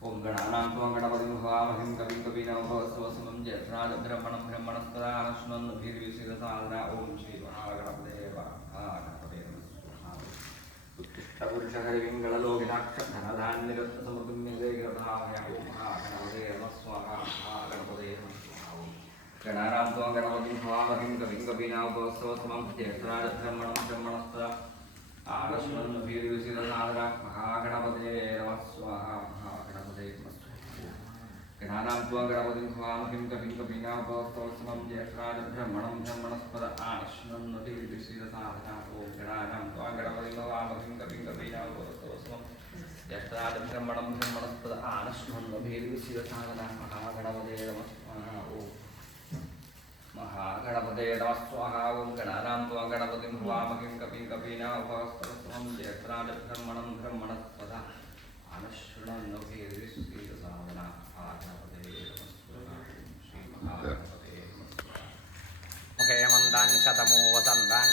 ഓം ഗണാനാം ഗണപതിം ഭവാമഹിം കവിം കവിനവഭവസ്വസമം ജ്യേഷ്ഠരാജം ബ്രഹ്മണം ബ്രഹ്മണസ്പദാനശ്വന്ന് ഭീതിവിശിരസാധന ഓം ശ്രീ മഹാഗണപതേ ഗണാനാം ത്വം ബ്രഹ്മണം മഹാഗണപതേ നമഃ സ്വാഹ മഹാഗണപതേ നമഃ ഗണാനാം ത്വം ഗണപതിം ഭവാമഹിം കവിം കവിനാഭവസ്തവസമം ജ്യേഷ്ഠരാജബ്രഹ്മണം ബ്രഹ്മണസ്പദ ആശ്വന്നതി വിശിരസാധന ഓം ഗണാനാം ത്വം ഗണപതിം ഭവാമഹിം കവിം കവിനാഭവസ്തവസമം ജ്യേഷ്ഠരാജബ്രഹ്മണം ബ്രഹ്മണസ്പദ ആനശ്വന്നതി വിശിരസാധന മഹാഗണപതേ നമഃ സ്വാഹ ഓം മഹാഗണപതേ നമഃ സ്വാഹ ഓം ഗണാനാം ത്വം ഗണപതിം ഭവാമഹിം കവിം കവിനാഭവസ്തവസമം ജ്യേഷ്ഠരാജബ്രഹ്മണം ബ്രഹ്മണസ്പദ ആനശ്വന്നതി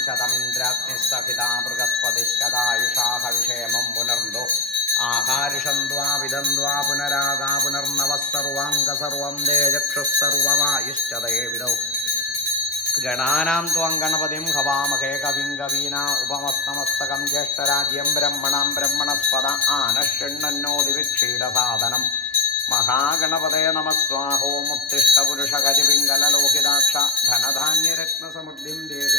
വസന്താൻ ശതമിന്ദ്രാഗ്നിഃ സഹിതാ ബൃഹസ്പതിശതായുഷാ ഹവിഷേമം പുനർദോ ആഹാരിഷന്ത്വാ വിദന്ത്വാ പുനരാഗാ പുനർനവഃ സർവാംഗ സർവം തേജക്ഷുഃ സർവമായുശ്ചതേ വിദൗ. ഗണാനാം ത്വം ഗണപതിം ഹവാമഹേ കവിം കവീന ഉപമസ്തമസ്തകം ജ്യേഷ്ഠരാജ്യം ബ്രഹ്മണാം ബ്രഹ്മണസ്പദ ആനഷണ്ണന്നോതിവിക്ഷീരസാധനം മഹാഗണപതേ നമസ്വാഹോ മുത്തിഷ്ടപുരുഷഗജപിംഗലലോഹിതാക്ഷ ധനധാന്യരത്നസമൃദ്ധിം സ്വാഹ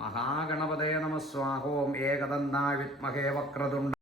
മഹാഗണപതേ നമസ്വാഹോം ഏകദന്താ വിത്മഹേ വക്രതുണ്ട